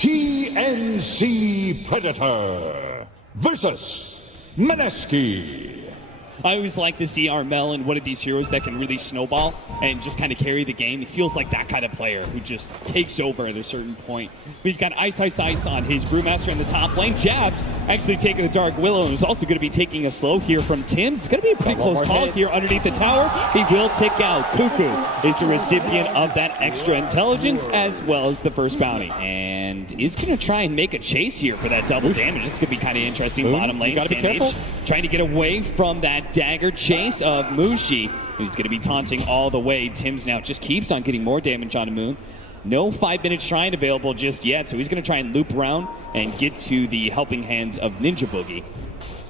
TNC Predator versus Mineski. I always like to see Armel and one of these heroes that can really snowball and just kind of carry the game. He feels like that kind of player who just takes over at a certain point. We've got iceiceice on his Brewmaster in the top lane. Jabz actually taking the Dark Willow and is also going to be taking a slow here from Tim's. It's going to be a pretty close call here underneath the tower. He will tick out. Kuku is the recipient of that extra intelligence as well as the first bounty. And is going to try and make a chase here for that double damage. It's going to be kind of interesting. Bottom lane, gotta be careful. Trying to get away from that dagger chase of Mushi. He's going to be taunting all the way. Tim's now just keeps on getting more damage on Moon. No 5-minute shrine available just yet, so he's going to try and loop around and get to the helping hands of Ninjaboogie.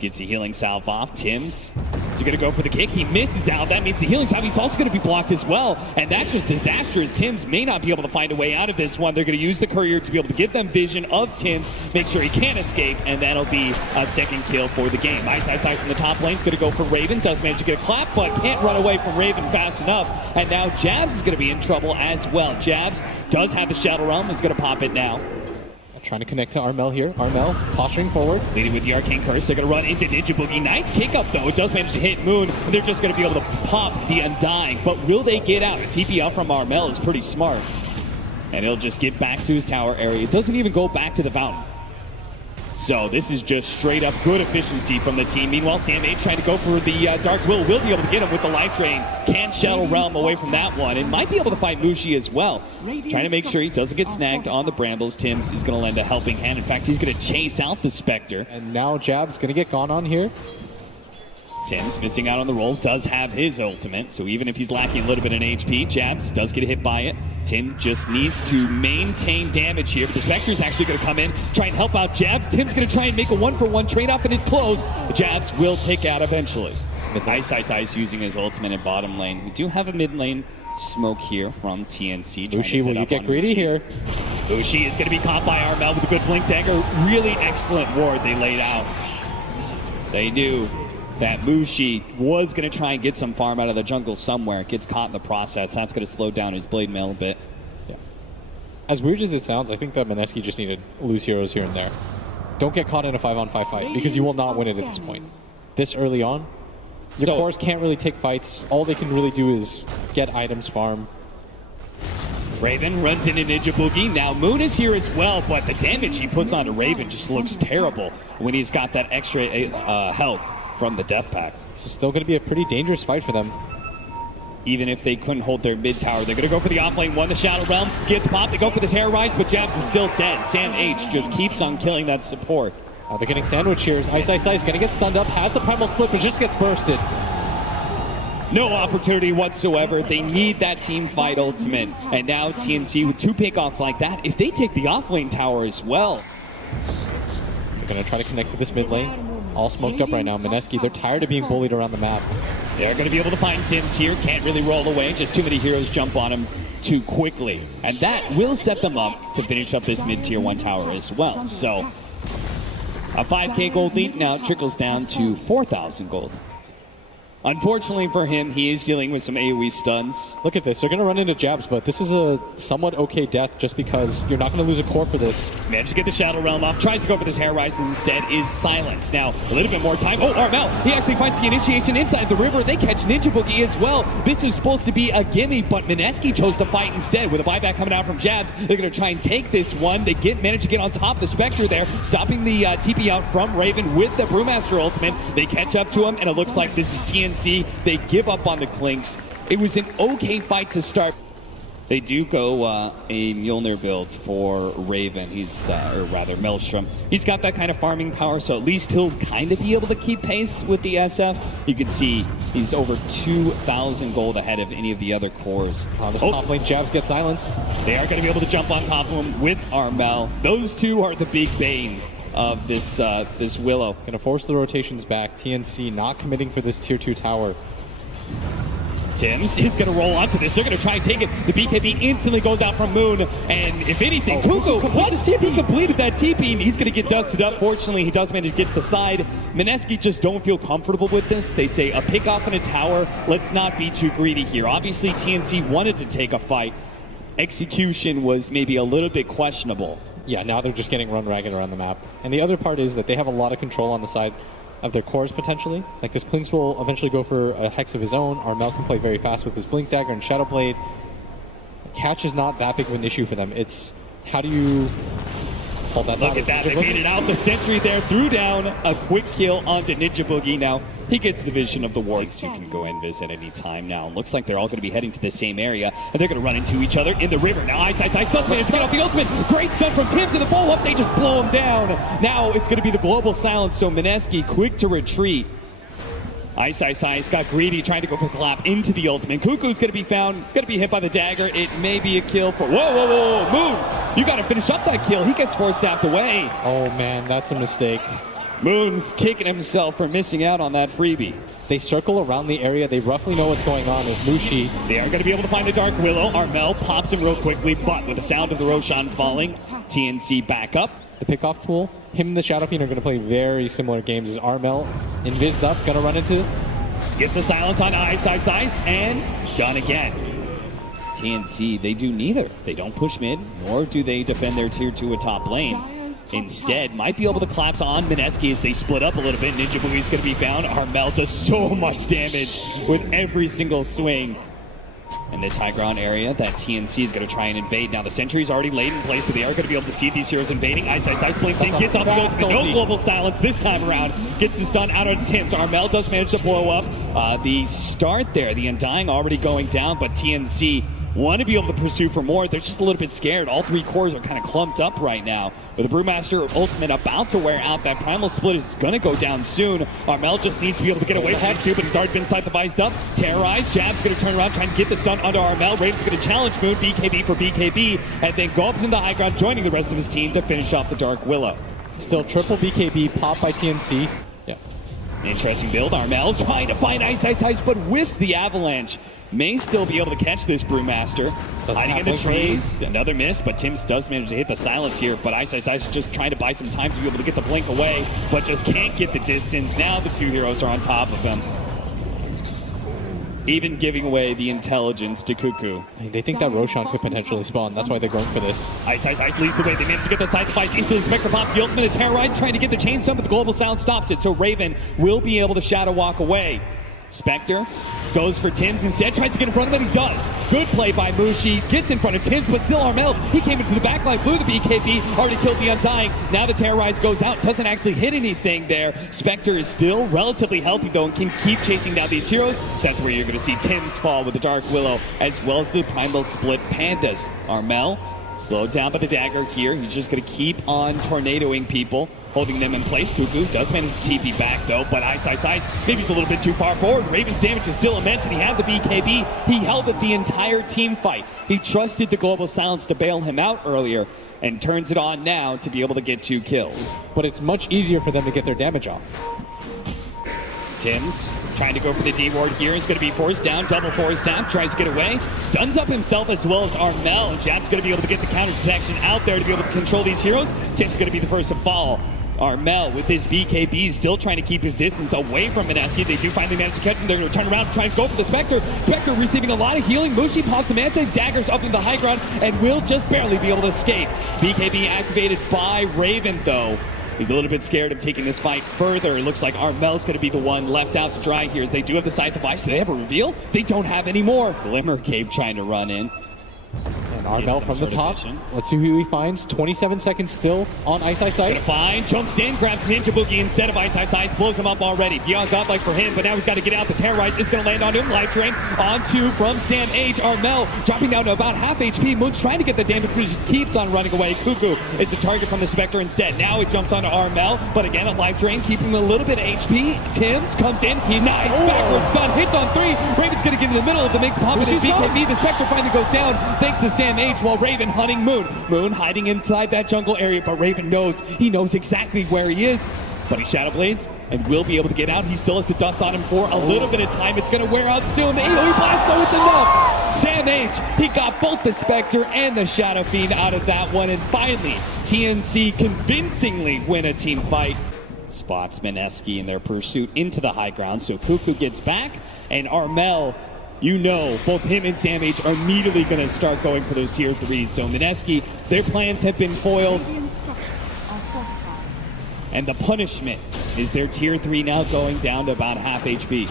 Gets the healing salve off. Tim's is going to go for the kick. He misses out. That means the healing salve is also going to be blocked as well. And that's just disastrous. Tim's may not be able to find a way out of this one. They're going to use the courier to be able to give them vision of Tim's, make sure he can't escape, and that'll be a second kill for the game. iceiceice from the top lane is going to go for Raven. Does manage to get a clap, but can't run away from Raven fast enough. And now Jabz is going to be in trouble as well. Jabz does have the Shadow Realm. Is going to pop it now. Trying to connect to Armel here. Armel posturing forward. Leading with the Arcane Curse. They're going to run into Ninjaboogie. Nice kick up, though. It does manage to hit Moon. And they're just going to be able to pop the Undying. But will they get out? A TP out from Armel is pretty smart. And he'll just get back to his tower area. It doesn't even go back to the fountain. So this is just straight up good efficiency from the team. Meanwhile, Sam H trying to go for the Dark Will be able to get him with the Light Drain. Can't Shadow Realm away from that one. And might be able to fight Mushi as well. Trying to make sure he doesn't get snagged on the Brambles. Tim's is going to lend a helping hand. In fact, he's going to chase out the Spectre. And now Jab's going to get gone on here. Tim's missing out on the roll, does have his ultimate, so even if he's lacking a little bit in HP, Jabz does get hit by it. Tim just needs to maintain damage here, but the Spectre's actually going to come in, try and help out Jabz. Tim's going to try and make a 1-for-1 trade-off, and it's close. Jabz will take out eventually. With iceiceice using his ultimate in bottom lane. We do have a mid lane smoke here from TNC. Mushi, will you get greedy here? Mushi is going to be caught by Armel with a good blink dagger. Really excellent ward they laid out. They do. That Mushi was going to try and get some farm out of the jungle somewhere. Gets caught in the process. That's going to slow down his blade mail a bit. Yeah. As weird as it sounds, I think that Mineski just needed loose heroes here and there. Don't get caught in a 5-on-5 fight because you will not win it at this point. This early on, your cores can't really take fights. All they can really do is get items, farm. Raven runs into Ninjaboogie. Now Moon is here as well, but the damage he puts onto Raven just looks terrible when he's got that extra health from the Death Pact. It's still going to be a pretty dangerous fight for them. Even if they couldn't hold their mid tower, they're going to go for the offlane one. The Shadow Realm gets popped. They go for the Terrorize, but Jabz is still dead. Sam H just keeps on killing that support. They're getting sandwich here. iceiceice is going to get stunned up, has the Primal Split, but just gets bursted. No opportunity whatsoever. They need that team fight ultimate. And now TNC with 2 pickoffs like that, if they take the offlane tower as well. They're going to try to connect to this mid lane. All smoked up right now. Mineski, they're tired of being bullied around the map. They're going to be able to find Tim's here. Can't really roll away. Just too many heroes jump on him too quickly. And that will set them up to finish up this mid-tier 1 tower as well. So a 5k gold lead now trickles down to 4,000 gold. Unfortunately for him, he is dealing with some AoE stuns. Look at this. They're going to run into Jabz, but this is a somewhat okay death just because you're not going to lose a core for this. Managed to get the Shadow Realm off. Tries to go for the Terrorize and instead is silenced. Now, a little bit more time. Oh, Armel. He actually finds the initiation inside the river. They catch Ninjaboogie as well. This is supposed to be a gimme, but Mineski chose to fight instead. With a buyback coming out from Jabz, they're going to try and take this one. They manage to get on top of the Spectre there, stopping the TP out from Raven with the Brewmaster ultimate. They catch up to him, and it looks like this is TNC. They give up on the Clinks. It was an okay fight to start. They do go a Mjolnir build for Raven. He's, or rather Maelstrom. He's got that kind of farming power, so at least he'll kind of be able to keep pace with the SF. You can see he's over 2,000 gold ahead of any of the other cores. This top lane, Jabz gets silenced. They are going to be able to jump on top of him with Armel. Those two are the big banes of this this Willow. Going to force the rotations back. TNC not committing for this tier 2 tower. Tim's is going to roll onto this. They're going to try and take it. The BKB instantly goes out from Moon. And if anything, Kuku, once he completed that TP, he's going to get dusted up. Fortunately, he does manage to get to the side. Mineski just don't feel comfortable with this. They say a pick off in a tower. Let's not be too greedy here. Obviously, TNC wanted to take a fight. execution was maybe a little bit questionable. Yeah, now they're just getting run ragged around the map. And the other part is that they have a lot of control on the side of their cores potentially. Like this Klinks will eventually go for a Hex of his own. Armel can play very fast with his Blink Dagger and Shadow Blade. Catch is not that big of an issue for them. It's how do you hold that? Look at that, they made it out. The sentry there threw down a quick kill onto Ninjaboogie. Now, he gets the vision of the wards who can go and visit any time now. Looks like they're all going to be heading to the same area, and they're going to run into each other in the river. Now, iceiceice stuns man to get off the ultimate. Great stun from Tims in the follow-up. They just blow him down. Now, it's going to be the global silence, so Mineski quick to retreat. iceiceice got greedy, trying to go for the clap into the ultimate. Kuku's going to be found, going to be hit by the dagger. It may be a kill for... Whoa, Moon! You got to finish up that kill. He gets force-staffed away. Oh, man, that's a mistake. Moon's kicking himself for missing out on that freebie. They circle around the area. They roughly know what's going on with Mushi. They are going to be able to find the Dark Willow. Armel pops him real quickly, but with the sound of the Roshan falling, TNC back up. The pickoff tool, him and the Shadow Fiend are going to play very similar games as Armel. Invised up, going to run into. Gets the silence on iceiceice, and done again. TNC, they do neither. They don't push mid, nor do they defend their tier 2 at top lane. Instead, might be able to collapse on Mineski as they split up a little bit. Ninjaboogie's going to be found. Armel does so much damage with every single swing. In this high ground area that TNC is going to try and invade. Now the sentry's already laid in place, so they are going to be able to see these heroes invading. iceiceice blinks in, gets off the gold, no global silence this time around. Gets the stun out of Tims. Armel does manage to blow up. The start there, the Undying already going down, but TNC want to be able to pursue for more. They're just a little bit scared. All three cores are kind of clumped up right now. With the Brewmaster ultimate about to wear out, that Primal Split is going to go down soon. Armel just needs to be able to get away from Hex, but he's already been incentivized up. Terrorized. Jabz going to turn around, trying to get the stun onto Armel. Raven's going to challenge Moon, BKB for BKB, and then go up into the high ground, joining the rest of his team to finish off the Dark Willow. Still triple BKB popped by TNC. Yeah. Interesting build. Armel trying to find iceiceice, but whiffs the avalanche. May still be able to catch this Brewmaster. Hiding in the trees. Another miss, but Tims does manage to hit the silence here. But iceiceice is just trying to buy some time to be able to get the blink away, but just can't get the distance. Now the two heroes are on top of him. Even giving away the intelligence to Kuku. I mean, they think that Roshan could potentially spawn. That's why they're going for this. iceiceice leads the way. They manage to get the side device into the Spectre pops the ultimate. Terrorize trying to get the chain stun, but the global sound stops it. So Raven will be able to shadow walk away. Spectre goes for Tims instead, tries to get in front of him, and he does. Good play by Mushi, gets in front of Tims, but still Armel, he came into the backline, blew the BKB, already killed the Undying. Now the Terrorize goes out, doesn't actually hit anything there. Spectre is still relatively healthy though, and can keep chasing down these heroes. That's where you're going to see Tims fall with the Dark Willow, as well as the Primal Split Pandas. Armel slowed down by the dagger here. He's just going to keep on tornadoing people, holding them in place. Kuku does manage to TP back though, but iceiceice maybe he's a little bit too far forward. Raven's damage is still immense, and he had the BKB. He held it the entire team fight. He trusted the global silence to bail him out earlier, and turns it on now to be able to get 2 kills. But it's much easier for them to get their damage off. Tims trying to go for the D-ward here. Is going to be forced down. Double force tap. Tries to get away. Stuns up himself as well as Armel. Jab's going to be able to get the counter detection out there to be able to control these heroes. Tim's going to be the first to fall. Armel with his BKB still trying to keep his distance away from Mineski. They do finally manage to catch him. They're going to turn around and try and go for the Spectre. Spectre receiving a lot of healing. Mushi pops the Manta. Daggers up in the high ground and will just barely be able to escape. BKB activated by Raven though. He's a little bit scared of taking this fight further. It looks like Armel's going to be the one left out to dry here, as they do have the side device. Do they have a reveal? They don't have any more. Glimmer Cave trying to run in. And Armel from the top. Let's see who he finds. 27 seconds still on iceiceice. Gonna find, jumps in, grabs Ninjaboogie instead of iceiceice, blows him up already. Beyond godlike for him, but now he's got to get out. The Terrorize is going to land on him. Life drain onto from Sam H. Armel dropping down to about half HP. Moon's trying to get the damage, but he just keeps on running away. Kuku is the target from the Spectre instead. Now it jumps onto Armel, but again a life drain, keeping him a little bit of HP. Tims comes in, he's nice backwards stun, hits on 3. Raven's going to get in the middle of the mix, pop his BKB. The Spectre finally goes down thanks to Sam H, while Raven hunting Moon. Moon hiding inside that jungle area, but Raven knows. He knows exactly where he is. But he Shadow Blades and will be able to get out. He still has the dust on him for a little bit of time. It's going to wear out soon. The AoE blast, though, it's enough. Sam H, he got both the Spectre and the Shadow Fiend out of that one. And finally, TNC convincingly win a team fight. Spots Mineski in their pursuit into the high ground. So Kuku gets back, and Armel you know both him and Sam H are immediately going to start going for those tier 3s. So Mineski, their plans have been foiled. And the punishment is their tier 3 now going down to about half HP.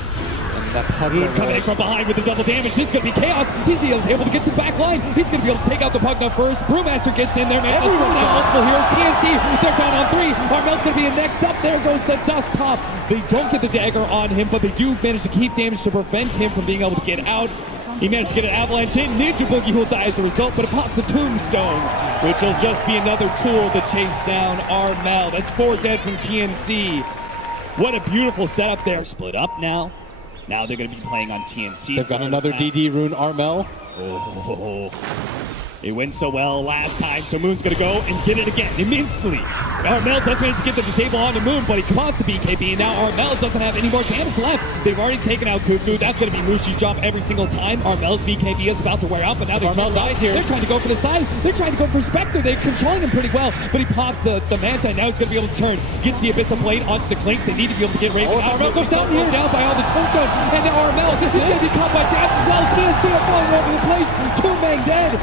Coming in from behind with the double damage. This is going to be chaos. He's able to get some back line. He's going to be able to take out the Pugna first. Brewmaster gets in there, man. Everyone's got multiple heroes. TNC, they're down on 3. Armel's going to be in next up. There goes the dust pop. They don't get the dagger on him, but they do manage to keep damage to prevent him from being able to get out. He managed to get an avalanche in. ninjaboogie will die as a result, but it pops a tombstone, which will just be another tool to chase down Armel. That's 4 dead from TNC. What a beautiful setup there. Split up now. Now they're going to be playing on TNC. They've got another DD rune, Armel. Oh, it went so well last time, so Moon's going to go and get it again immensely. Armel does manage to get the disable on the Moon, but he costs the BKB, and now Armel doesn't have any more damage left. They've already taken out Kuku. That's going to be Mushi's job every single time. Armel's BKB is about to wear out, but now Armel dies here. They're trying to go for the side. They're trying to go for Spectre. They're controlling him pretty well, but he pops the Manta, and now he's going to be able to turn. Gets the Abyssal Blade onto the Clinks. They need to be able to get Raven out. Armel goes down here, down by all the tombstones, and now Armel is going to be caught by Jabz as well. TNC are falling over the place. 2 men dead.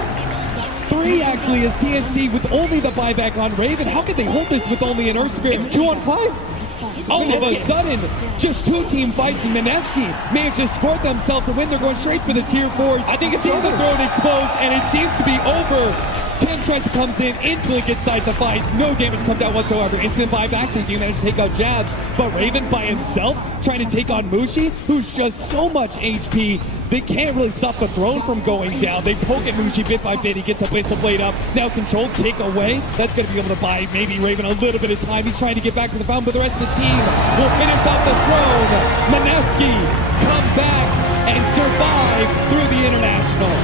3 actually is TNC with only the buyback on Raven. How could they hold this with only an Earth Spirit? It's 2 on 5. All of a sudden, just 2 team fights, and Mineski managed to score themselves to win. They're going straight for the tier 4s. I think it's over. The throne exposed, and it seems to be over. Tim tries to come in, instantly gets side-to-fice. No damage comes out whatsoever. Instant buyback. They do manage to take out Jabz, but Raven by himself trying to take on Mushi, who's just so much HP. They can't really stop the throne from going down. They poke at Mushi bit by bit. He gets a Abyssal Blade up. Now controlled, kick away. That's going to be able to buy maybe Raven a little bit of time. He's trying to get back to the fountain, but the rest of the team will finish off the throne. Mineski come back and survive through the International.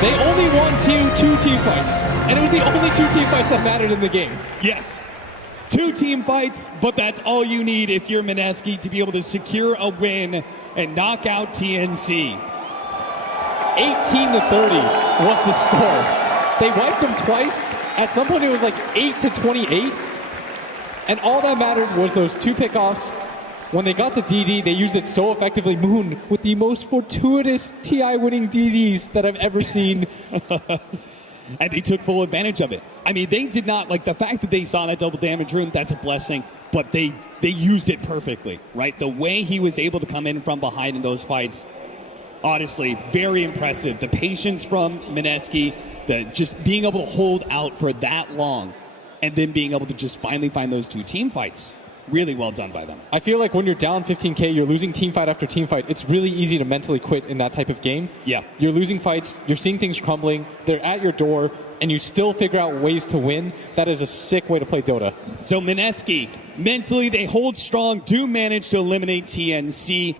They only won 2 team fights, and it was the only 2 team fights that mattered in the game. Yes. 2 team fights, but that's all you need if you're Mineski to be able to secure a win and knock out TNC. 18-30 was the score. They wiped them twice. At some point it was like 8-28. And all that mattered was those 2 pickoffs. When they got the DD, they used it so effectively. Moon with the most fortuitous TI winning DDs that I've ever seen. And they took full advantage of it. I mean, they did not, like, the fact that they saw that double damage rune, that's a blessing, but they used it perfectly, right? The way he was able to come in from behind in those fights, honestly, very impressive. The patience from Mineski, just being able to hold out for that long, and then being able to just finally find those 2 team fights. Really well done by them. I feel like when you're down 15k, you're losing team fight after team fight. It's really easy to mentally quit in that type of game. Yeah. You're losing fights, you're seeing things crumbling, they're at your door, and you still figure out ways to win. That is a sick way to play Dota. So Mineski, mentally they hold strong, do manage to eliminate TNC.